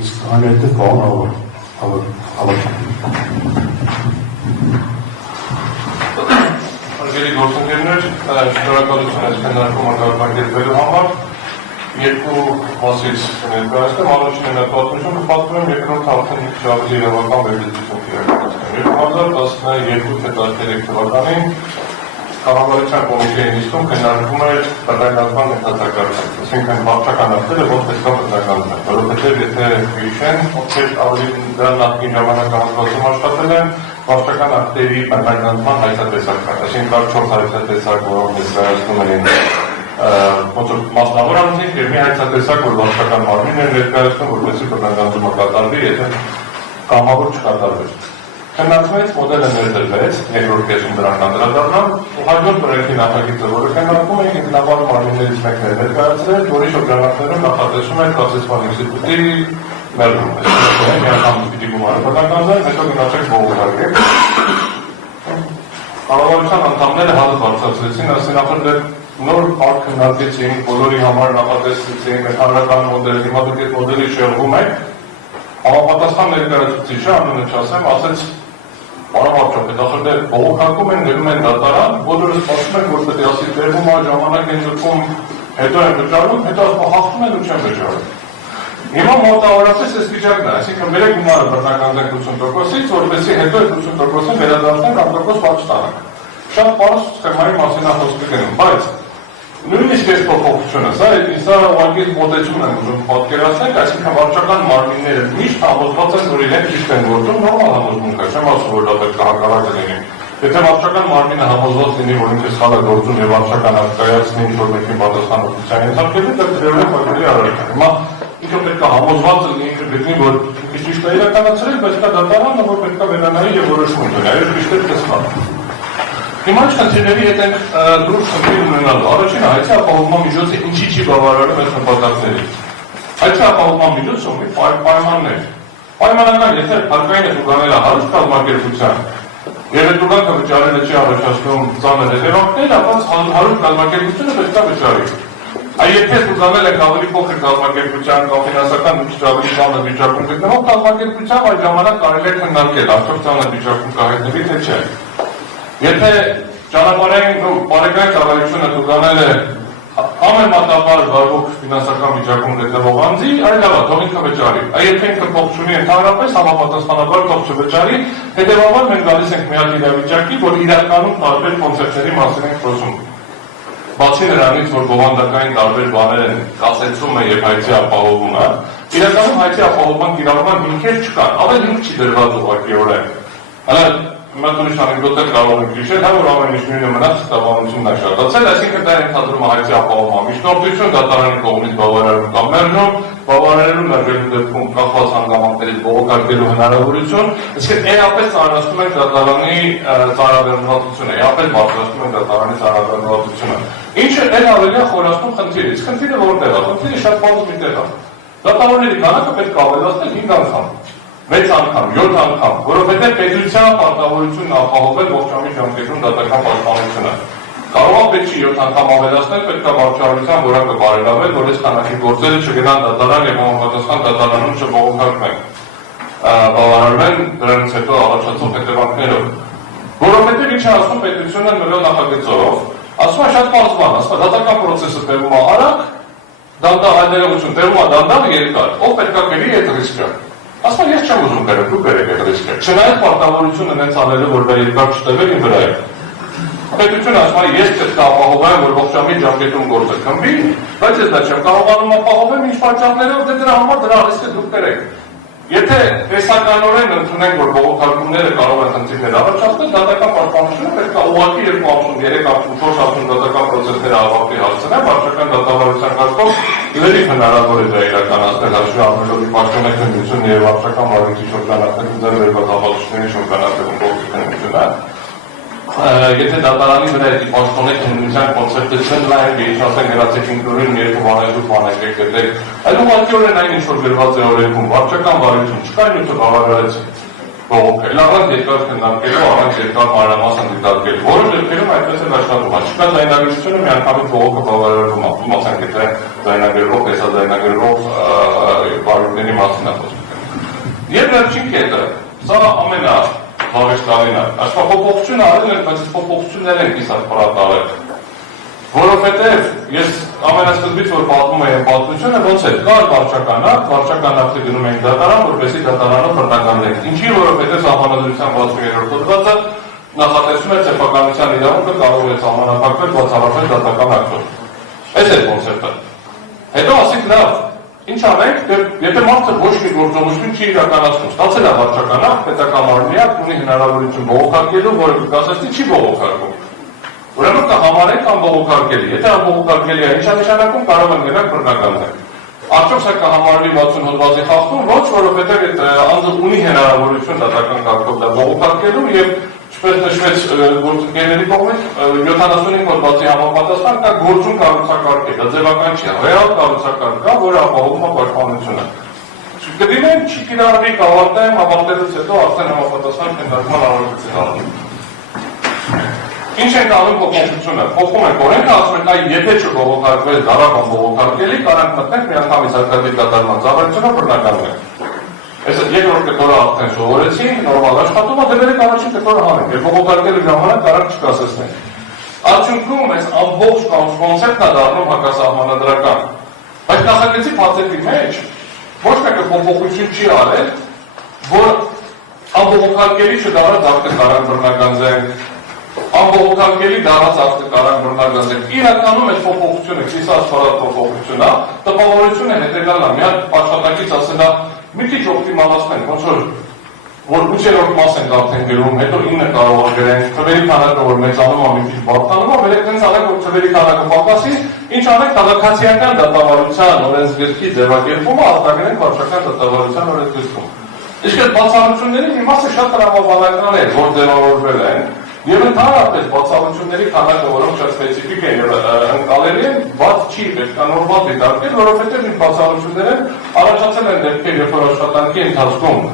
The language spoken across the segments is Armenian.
իսկ այնուհետև կանոն Արգելի գործընկերներ, շնորհակալություն այս քննարկումը կազմակերպելու համար։ Երկու մասից ներկայացնեմ, առաջինը նա պատմություն կպատմեմ, երկրորդը արդեն մի քիչ ավելի իրավական վերլուծություն կիրականացնեմ։ 2012 թվականին Կառավարության կոմիտեի նիստում քննարկվում էր բռնականացման մեթոդակարգը, այսինքն վարչական ակտերը ոնց պետք է բռնականացնել, որովհետև եթե հիշեն, ովքեր ավելի դրա նախկին ժամանակահատվածում աշխատել են, վարչական ակտերի բռնականացման հայցատեսակ կար, այսինքն կար 4 հայցատեսակ, որոնք ներկայացնում էին մասնավոր անձինք եւ մի հայցատեսակ, որ վարչական մարմինն էր ներկայացնում, որպեսզի բռնականացումը կատարվի, եթե կամավոր չկատարվի։ Քննարկվեց մոդելը ներդրվեց, երկրորդ կեսում դրան անդրադառնամ, ու հաջորդ բրեքի նախագիծը, որը քննարկում է ինքնաբար մարմիններից մեկն է ներկայացրել, որի շրջանակներում նախատեսում է կասեցման ինստիտուտի մերժում, այսինքն մի անգամ պիտի գումարը բռնականացնել, հետո գնացեք բողոքարկեք։ Կառավարության անդամները հատ բարձրացրեցին, ասեն նախորդ նոր արկ քննարկեցին, բոլորի համար նախատեսեցին, մեր հանրական մոդել, հիմա դուք այդ մոդելի շեղվում եք, համապատասխան ներկայացուցիչը անունը չասեմ, ասեց Բարավարչապետ, ախր դե բողոքարկում են, գնում են դատարան, բոլորը սպասում են, որ պետք է ասի տերվում ա ժամանակ են զրկում, հետո են վճարում, հետո ասում հաղթում են ու չեն վճարում։ Հիմա մոտավորապես այս վիճակն է, այսինքն վերեք գումարը բռնականացնենք 80%-ից, որովհետեւ հետո այդ 80%-ը վերադարձնենք 100% բաց տանենք։ Շատ պարզ սխեմայի մասին է խոսքը գնում, բայց նույնիսկ այս փոփոխությունը, սա ուղղակի մոտեցումն եմ ուզում պատկերացնել, այսինքն վարչական մարմինները միշտ համոզված են, որ իրենք ճիշտ են գործում, նորմալ համոզմունք է, չեմ ասում, որ դա պետք է հակառակը լինի։ Եթե վարչական մարմինը համոզված լինի, որ ինքը սխալ է գործում եւ վարչական ակտայացնի ինչ-որ մեկին պատասխանատվության ենթարկելու, դա դրական պատերի արարք է։ Հիմա ինքը պետք է համոզված լինի, ինքը գտնի, որ ինքը ճիշտ է իրականացրել, բայց կա դատարանը, որ պետք է վերանայի եւ որոշում ունենա, այո, ճիշտ է, թե սխալ։ Հիմա խնդիրների հետ ենք դուրս խնդիր ունենալու։ Առաջինը հայցի ապահովման միջոցը ինչի չի բավարարում այս նպատակներին։ Հայցի ապահովման միջոցը ունի պայմաններ։ Պայմանական, եթե հարկային է տուգաները հարուստ կազմակերպության, եւ այդ տուգանքը վճարելը չի առաջացնում ծանր հետևանքներ, ապա հարուստ կազմակերպությունը պետք է վճարի։ Այ եթե տուգանել եք ավելի փոքր կազմակերպության կամ ֆինանսական մի քիչ ավելի ծանր վիճակում գտնվող կազմակերպության, այդ ժամանակ կարելի է քննարկել, արդյոք ծանր վիճակում կհայտնվի թե չէ։ Եթե ճանապարհային բարեկային ծառայությունը տուգանել է համեմատաբար բարվոք ֆինանսական վիճակում գտնվող անձի, այլ լավ, թող ինքը վճարի։ Այ եթե ինքը փող չունի ընդհանրապես համապատասխանաբար թող չվճարի, հետևաբար մենք գալիս ենք մի հատ իրավիճակի, որ իրականում տարբեր կոնցեպտների մասին ենք խոսում։ Բացի նրանից, որ բովանդակային տարբեր բաներ են կասեցումը եւ հայցի ապահովումը, իրականում հայցի ապահովման կիրառման հիմքեր չկան, ավելի հիմք չի դրված ուղղակիորեն։ Մենք ուրիշ անեկդոտներ կարող ենք հիշել, որ ամեն ինչ նույնը մնաց, ստավանությունն է շատացել, այսինքն դա ենթադրում է հայցի ապահովման միջնորդություն, դատարանի կողմից բավարարում կամ մերժում, բավարարելու մերժելու դեպքում կախված հանգամանքներից բողոքարկելու հնարավորություն, այսինքն էապես ծանրացնում են դատարանի ծանրաբեռնվածությունը, էապես բարձրացնում են դատարանի ծանրաբեռնվածությունը, ինչը էլ ավելի է խորացնում խնդիրը, խնդիրը որտեղ է, խնդիրը շատ բարձր մի տեղ է, դատարանների քանակը պետք է ավելացնել 5 անգամ, 6 անգամ, 7 անգամ, որովհետև պետության պարտավորությունն ապահովել ողջամիտ ժամկետում դատական պաշտպանությունը։ Կարող է պետք չի 7 անգամ ավելացնել, պետք է վարչարության որակը բարելավել, որ այս քանակի գործերը չգնան դատարան եւ համապատասխան դատարանում չբողոքարկվեն, բավարարվեն դրանից հետո առաջացող հետևանքներով։ Որովհետև ինչ է ասում պետությունը նրա նախագծով, ասում է շատ բարձր բան, ասում է դատական process-ը տևում է արագ, դանդաղ հայտարարություն տևում է դանդաղ երկար, ով պետք է կերի այդ ռիսկը։ Ասում եմ, ես չեմ ուզում կերել, դուք կերեք այդ ռիսկը։ Չնայած պարտավորությունը նենց անելու, որ դա երկար չտևել իմ վրա է։ Պետությունը ասում է, ես պետք է ապահովեմ, որ ողջամիտ ժամկետում գործը քննվի, բայց ես դա չեմ կարողանում ապահովել, ինչ պատճառներով դե դրա համար դրա ռիսկը դուք կերեք։ Եթե տեսականորեն ընդունենք, որ բողոքարկումները կարող են խնդիրներ առաջացնել, դատական պաշտպանությունը պետք է ուղղակի 2 ամսում, 3 ամսում, 4 ամսում դատական պրոցեսները ավարտի հասցնել, վարչական դատավարության կարգով լրիվ հնարավոր է դա իրականացնել, հաշվի առնելով պաշտոնյա քննությունը եւ վարչական մարմնի շրջանակներում ձեռբերված ապացույցների շրջանակներում գործունեությունը։ Եթե դատարանի վրա այդ պաշտոնյա քննության կոնցեպտը չընդլայնվի, ինչ ասենք հրացեք ինքնուրույն երկու բաներու բանեք եք գտեք, այլ ուղղակիորեն այն ինչ որ գրված է օրենքում, վարչական վարություն չկա նյութը բավարարեցին։ բողոքել, առանց երկար քննարկելու, առանց երկար մանրամասն դիտարկելու, որոշ դեպքերում այդպես էլ աշխատում է։ Չկա ձայնագրությունը միանգամից բողոքը բավարարվում է, իմացանք եթե ձայնագրելով, տեսաձայնագրելով բարույթների մասին է խոսքը։ Եվ վերջին կետը, սա ամենավավեշտալին է, այսպես փոփոխություն արել են, բայց փոփոխություններ են կիսատ պարատարել, որովհետև ես ամենասկզբից որ պատմում եմ պատմությունը, ոնց է, կար վարչական ակտը գնում ենք դատարան, որպեսզի դատարանով բռնականենք։ Ինչի, որովհետև Սահմանադրության 63-րդ հոդվածը նախատեսում է սեփականության իրավունքը կարող է սահմանափակվել բացառապես դատական ակտով։ Այս է կոնցեպտը։ Հետո ասենք լավ, ինչ անենք, եթե մարդը ոչ մի գործողություն չի իրականացնում, ստացել է վարչական ակտ, պետական մարմնի ակտ, ունի հնարավորություն բողոքարկելու, որը կասեցի չի բողոքարկում։ Ուրեմն կհամարենք անբողոքարկելի, եթե անբողոքարկելի է, ինչա նշանակում կարող են գնանք բռնականներ։ Արդյոք սա կհամարվի 60 հոդվածի խախտում, ոչ, որովհետև այդ անձը ունի հնարավորություն դատական կարգով դա բողոքարկելու եւ ինչպես նշվեց գործընկերների կողմից 75 հոդվածի համապատասխան կա գործուն կառուցակարգ է, դա ձևական չի, ռեալ կառուցակարգ կա, որը ապահովում է պաշտպանությունը։ Կդիմենք չի կիրառվի կավարտեմ, ավարտելուց հետո արդեն համապատասխան քննարկման առարկություն անում։ Ինչ ենք անում փոփոխությունը, փոխում ենք օրենքը, ասում ենք այ եթե չբողոքարկվել դարական բողոքարկելի, կարանք մտնենք միանգամից հարկադիր կատարման ծառայությունը բռնականենք։ Այս երկրորդ կտորը արդեն սովորեցի, նորմալ աշխատում է, դեպի առաջին կտորը հանենք, եւ բողոքարկելու ժամանակ կարանք չկասեցնենք։ Արդյունքում այս ամբողջ կոնցեպտն է դառնում հակասահմանադրական։ Բայց նախագծի փաթեթի մեջ ոչ մեկը փոփոխություն չի արել, որ անբողոքարկելի չդառած ակտը կարանք բռնականենք, անբողոքարկելի դառած ակտը կարանք բռնականենք։ Իրականում այս փոփոխությունը, կիսասφαλատ փոփոխությունն է, տպավորությունը հետեւյալն է, մի հատ աշխատակից ասել է, մի քիչ օպտիմալացնենք, ոնց որ 8-րդ մաս ենք արդեն գրում, հետո 9 կարող է գրենք, թվերի քանակը որ մեծանում է, մի քիչ բարդանում է, վերեք տենց անենք, որ թվերի քանակը պակասի, ինչ անենք քաղաքացիական դատավարության օրենսգրքի ձևակերպումը արտագրենք վարչական դատավարության օրենսգրքում։ Իսկ այդ բացառությունների մի մասը շատ տրամաբանական է, որ ձևավորվել են, եւ ընդհանրապես բացառությունների քանակը, որոնք շատ սպეციფიկ են եւ ընկալելի են, բաց չի պետք է նորմալ դիտարկել, որովհետեւ այդ բացառությունները առաջացել են դեպքեր, երբ որ աշխատանքի ընթացքում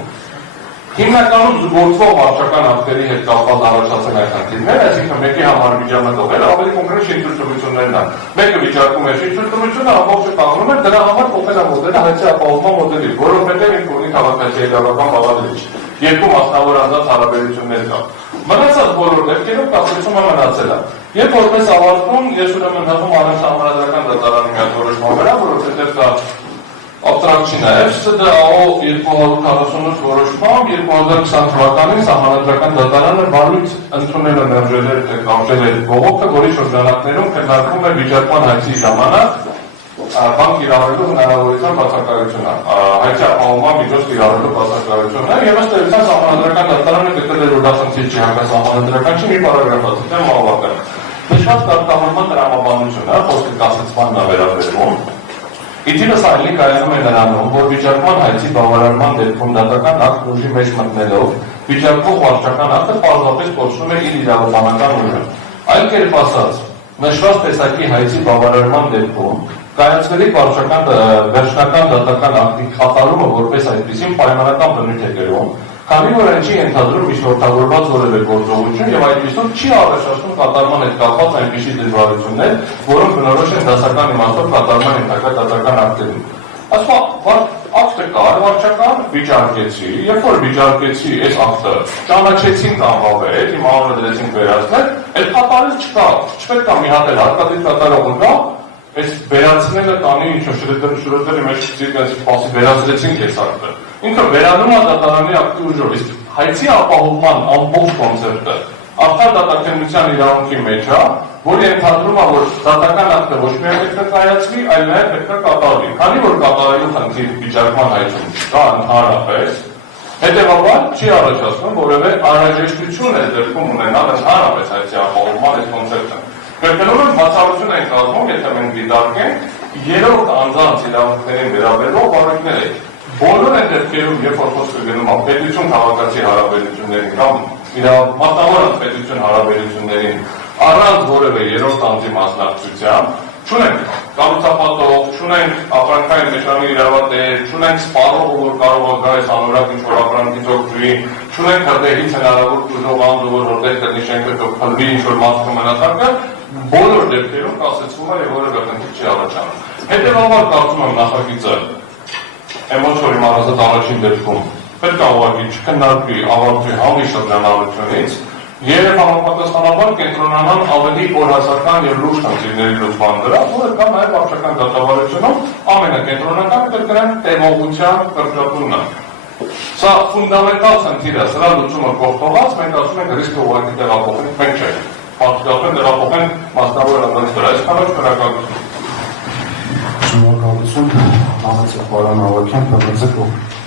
հիմնականում զուգորդվող վարչական ակտերի հետ կապված առաջացել են խնդիրներ, այսինքն մեկի համար միջամտողել, ավելի կոնկրետ շինթույլտվություններն են։ Մեկը վիճարկում է շինթույլտվությունը, ամբողջը կանգնում է, դրա համար փոխել է մոդելը հայցի ապահովման մոդելի, որովհետև ինքը ունի քաղաքացիական իրավական բաղադրիչ։ Երկու մասնավոր անձանց հարաբերություններ կա։ Մնացած բոլոր դեպքերում կասեցումը մնացել է։ Երբ որպես ավարտում, ես ուրեմն հղում առանց համանդրական դատարանի մի հատ որոշման վրա, որովհետև դա Ապտրակցին է, ՍԴԱՕ 248 որոշմամբ 2020 թվականին Սահմանադրական դատարանը բարույթ ընդունել է մերժել է կարճել է բողոքը, որի շրջանակներում քննարկվում է վիճակման հայցի ժամանակ բանկ կիրառելու հնարավորության բացակայությունը, հայցի ապահովման միջոց կիրառելու բացակայությունը եւ ըստ էության Սահմանադրական դատարանը գտել է որ դա խնդիր չի հակասահմանադրական չի մի պարագրաֆացիա մահվական։ Նշված կարգավորման տրամաբանությունը խոսքի կասեցմանն է վերաբերվում Իդինը սայլի կայանում է նրանում, որ վիճակման հայցի բավարարման դեպքում դատական ակտ ուժի մեջ մտնելով, վիճակվող վարչական ակտը պարզապես կորցնում է իր իրավաբանական ուժը։ Այլ կերպ ասած, նշված տեսակի հայցի բավարարման դեպքում կայացվելիք վարչական վերջնական դատական ակտի կատարումը որպես այդպիսին պայմանական բնույթ է կրում, քանի որ այն չի ենթադրում միջնորդավորված որևէ գործողություն եւ այդպիսով չի առաջացնում կատարման հետ կապված այնպիսի դժվարություններ, որոնք բնորոշ են դասական իմաստով կատարման ենթակա դատական ակտերում։ Ասում ակտը կար, վարչական վիճարկեցի, երբ որ վիճարկեցի այս ակտը, ճանաչեցին կանվավեր, իմ անունը դրեցին վերացնել, այդ կատարել չկա, չպետք է մի հատ էլ հարկադիր կատարողը կա, այս վերացնելը տանի ինչ շրոդերի մեջ ցիկլից սպասի վերացրեցին այս ակտը։ Ինքը վերանում է դատարանի ակտի ուժով, իսկ հայցի ապահովման ամբողջ կոնցեպտը արդար դատաքննության իրավունքի մեջ է, որը ենթադրում է, որ դատական ակտը ոչ միայն պետք է կայացվի, այլ նաև պետք է կատարվի։ Քանի որ կատարելու խնդիր վիճակման հայցում չկա ընդհանրապես, հետևաբար չի առաջացնում որևէ անհրաժեշտություն է դեպքում ունենալ ընդհանրապես հայցի ապահովման այս կոնցեպտը։ Կրկնում բացառություն են կազմում, եթե մենք դիտարկենք երրորդ անձանց իրավունքներին վերաբերող բարույթները։ Բոլոր այդ դեպքերում, երբ որ խոսքը գնում է պետություն քաղաքացի հարաբերություններին կամ մատավորած պետություն հարաբերություններին առանց որևէ երրորդ անձի մասնակցության, Չունենք կառուցապատող, չունենք ապրանքային մեջանի իրավատեր, չունենք սպառողը, որ կարող է գա այս անորակ ինչ-որ ապրանքից օգտվի, չունենք հրդեհից հնարավոր կուժող անձը, որ որտեղ կդնի շենքը փլվի ինչ-որ մաս կմնացարկը, բոլոր դեպքերում կասեցվում է եւ որևէ խնդիր չի առաջանում։ Հետևաբար կարծում եմ նախագիծը ոնց որ իմ առանձնած առաջին դեպքում պետք է ուղղակի չքննարկվի ավարտի հավի շրջանառությունից եւ համապատասխանաբար կենտրոնանան ավելի օրհասական եւ լուրջ խնդիրների լուծման վրա, որը կա նաեւ վարչական դատավարությունում ամենակենտրոնականը պետք է տևողության կրճատումն է։ Սա ֆունդամենտալ խնդիր է, սրա լուծումը կողքողած, մենք ասում ենք ռիսկը ուղղակի տեղափոխենք, մենք չէ։ Պատկերացնեն տեղափոխեն մասնավոր անձանց վրա, այսքանով շնորհակալություն։ Շնորհակալություն, համեցեք պարոն Ավագյան, փոխեցեք